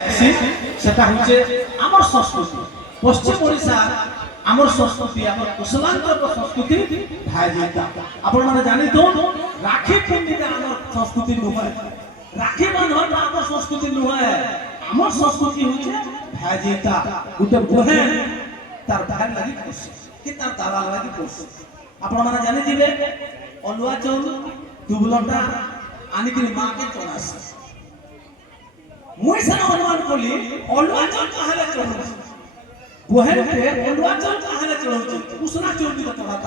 সেটা হচ্ছে আমার সংস্কৃতি পশ্চিম ওড়িশা আমার সংস্কৃতি আমার কুশলাঞ্চল সংস্কৃতি ভাইজিতা আপন মানে জানি তো রাখি পূর্ণিমা আমার সংস্কৃতি নয় রাখি বান্ধবটা আমার সংস্কৃতি নয় আমার সংস্কৃতি হচ্ছে ভাইজিতা গোটে বহেন তার ভাই লাগি করছে কি তার দাদা লাগি করছে আপন মানে জানি দিবে অলুয়া চাউল দুবলটা আনিকি মাকে চড়াছে मुई सना अनुमान कोली अलुआ चल काहेले चढ़ो बहन पे अलुआ चल काहेले चढ़ो उसना चोर भी तो बात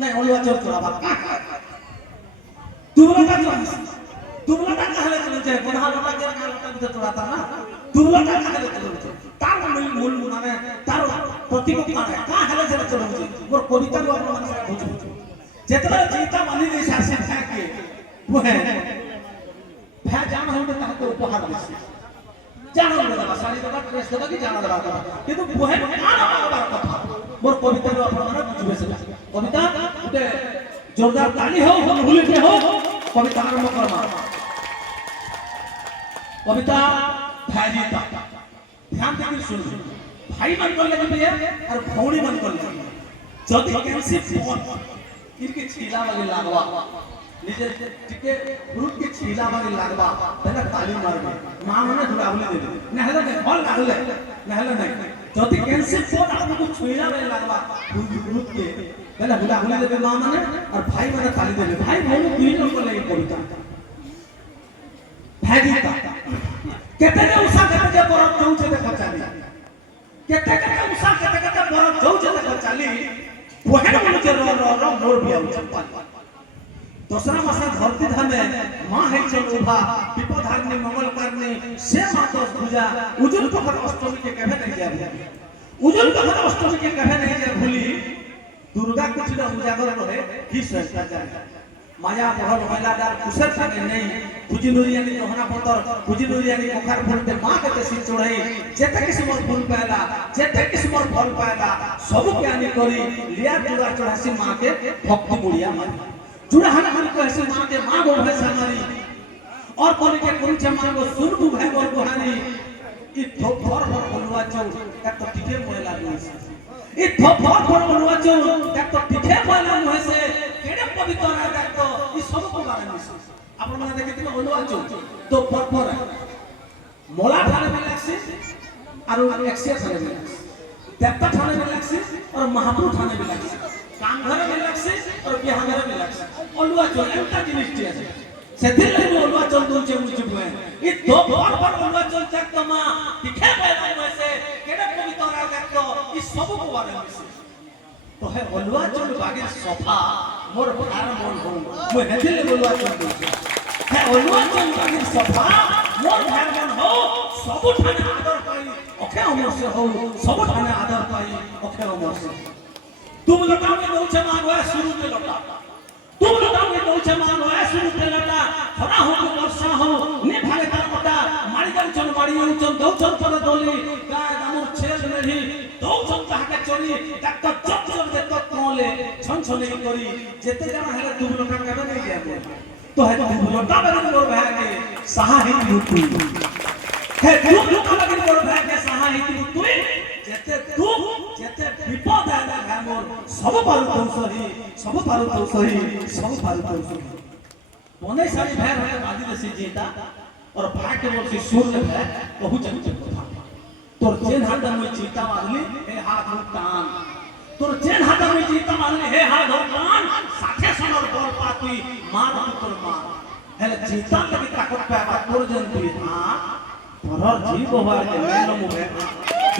नहीं अलुआ चल चढ़ावा तुमला का काहेले चढ़ो जे बना लोटा के लोटा भी तो चढ़ाता ना तुमला का काहेले चढ़ो तार मूल माने तार प्रतीक माने काहेले चढ़ो मोर कविता को अपन मन से बुझ जेतला जीता मानी दे शासन है के बहन भै जान होते ताके उपहार देसी জানা দাদা সারি দাদা প্রেস দাদা কি জানা দাদা কিন্তু বহে কানা বাবার কথা মোর কবিতার আপনারা বুঝবে সেটা কবিতা উঠে জোরদার তালি হোক ভুলিতে হোক কবিতা আরম্ভ করবা কবিতা ভাইজিতা ধ্যান দিয়ে শুনুন ভাই মান করলে দিবে আর ভৌণী মান করলে যদি কেনসি ফোন ইনকে ছিলা লাগে লাগবা নিজে টিকে গ্রুপ के छीला मागे लागबा पहले ताली मारबे मां मने थोड़ा बोले दे ना हले फल लागले ना हले नहीं जति कैंसिल फोन आपको छुईला में लागबा ग्रुप के पहले हुला हुला देबे मां मने और भाई मने ताली देबे भाई भाई दुई लोग को लई कविता भागीता केते के उषा केते के परत जाउछे देखो चाली केते के उषा केते के परत जाउछे देखो चाली बहन मन के रो मोर बिया चंपा दूसरा मासा धरती धामे मां है चल उभा विपद हारनी मंगल करनी से मातोस पूजा उजल पखर अष्टमी के कहे नहीं जाए उजल पखर अष्टमी के कहे नहीं जाए भूली दुर्गा कुछ न उजागर रहे ही श्रेष्ठता जाए माया बहल महिलादार कुशल थाने नहीं पूजी नुरियानी जोहना पतर पूजी नुरियानी मुखार फूलते मां के सिर चढ़ाई जेते किस्मत फूल पाएला जेते किस्मत फल पाएला सब के आनी करी लिया जुड़ा चढ़ासी मां के भक्ति बुढ़िया मन जुड़ा हन हन को ऐसे मां के मां गो भैसा मारी और कोनी के कुंचे मां को सुनबु भै गोर गोहारी ई थोपर पर बोलवा चौ तक तो टिके मोला नहीं ई थोपर पर बोलवा चौ तक तो टिके मोला नहीं से केडे पवित्र ना तक तो ई सब को बारे नहीं आपण माने देखि बोलवा चौ तो पर मोला थाने में लागसी और एक्सिया थाने में लागसी देवता थाने में लागसी और महापुर थाने में लागसी काम घर में लागसी और बिहार घर में लागसी अलुआ चल एटा जिनिस टी আছে সেদিন লাগি অলুয়া চল দুলছে মুচি বুয়ে ই দো পর পর অলুয়া চল তক তমা দিখে পাইলা মইছে কেডা পবিত্র আর দেখতো ই সব কো বারে মইছে তো হে অলুয়া চল বাগে সফা মোর ভার মন হো মই হেদিল অলুয়া চল দুলছে হে অলুয়া চল বাগে সফা মোর ভার মন হো সব ঠানে আদর পাই ওকে অমরসে হো সব ঠানে আদর পাই ওকে অমরসে तुम लटाओ के दौचे मांगो है शुरू के लटा तुम लटाओ के दौचे मांगो है शुरू के लटा खड़ा हो के वर्षा हो ने भागे तार मटा मारी गन चल मारी चल दौचन पर दोली गाय दामु छेल नहीं दौचन ताके चोरी तक तो चप चप दे तो तोले छन छने करी जेते जना हेले तुम लटा केबे नहीं जाबो तो है तुम लटा बेन मोर भाई के सहाहित मुतुई है तुम लटा बेन मोर भाई के सहाहित मुतुई जेते तुम जेते विपद आला हमर सब पारु तो सही सब पारु तो सही सब पारु तो सही बोने सारी भैर है बाजी दे जीता और भाग के बोल से सुर ले है बहु जन कथा तोर जेन हाथ में जीता मारली हे हाथ टान तोर जेन हाथ में जीता मारली हे हाथ टान साथे सनर बोल पाती मार तोर मार हेले जीता लगी ताकत पे बात तोर जन तू हां परर जीव होवार के मेलो मुहे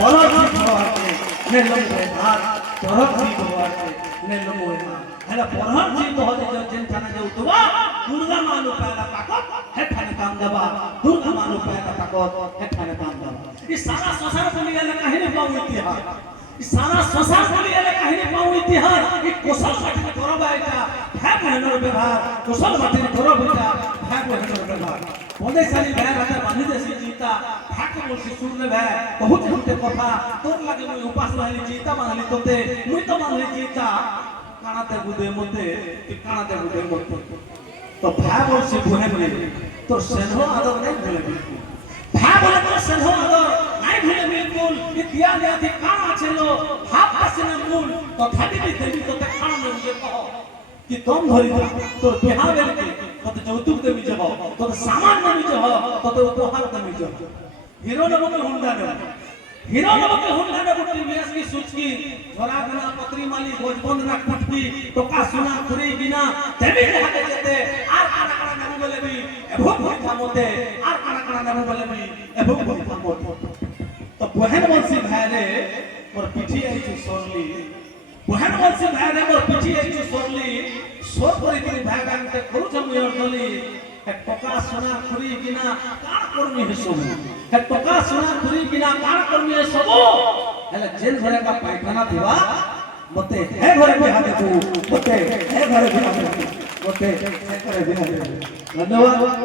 परर जीव होवार के मेलो मुहे हाथ परर जीव होवार के मेलो मुहे हाथ हेला परर जीव होते जो जिन थाने जो तुवा दुर्गा मानु पहला ताकत हे थाने काम दबा दुर्गा मानु पहला ताकत हे थाने काम दबा ई सारा संसार बोली वाला कहानी पाऊ इतिहास ई सारा संसार बोली वाला कहानी पाऊ इतिहास ई कोसल माटी करो बाइटा है बहनों व्यवहार कोसल माटी करो बेटा है बहनों व्यवहार बोले सारी भैर हाथे बांधी देसी जीता भाग बोल से सुन ले भै बहुत होते कथा तोर लागे मुई उपास रहली जीता मानली तोते मुई तो मानली जीता कानाते गुदे मते कि कानाते गुदे मते तो भाई बोल से बुहे बोले तो सेनो आदर नहीं बोले भाई बोले तो सेनो নিয়াতি কানা ছিল ভাব আসিনা মূল তথাপি দেবী তোতে খানা নেউছে কহ কি দম ধরি তোর বিহা বেলকে তোতে যৌতুক দেবী যাব তোতে সামান নেবি যাব তোতে উপহার দেবি যাব হিরো নবকে হুন্ডা নেব হিরো নবকে হুন্ডা নেব টিভিএস की सुचकी झोरा गना पत्री माली गोजबंद ना कुटकी टोका सुना खुरी बिना देबी हाते जेते आर काना काना नेबु बोलेबी एभो भई थामते आर काना काना नेबु बोलेबी एभो भई थामते तो बहन वंशी भाईरे मोर पिठी आइछु सोरली बहन वंशी भाईरे मोर पिठी आइछु सोरली सोर करी करी भाई गांते करू छ मुयर दली एक टका सोना खुरी बिना काण करमी हे सब एक टका सोना खुरी बिना काण करमी हे सब हेले जेल घरे का पायखाना दिवा मते हे घरे बिहा देबू मते हे घरे बिहा देबू मते हे घरे बिहा देबू धन्यवाद।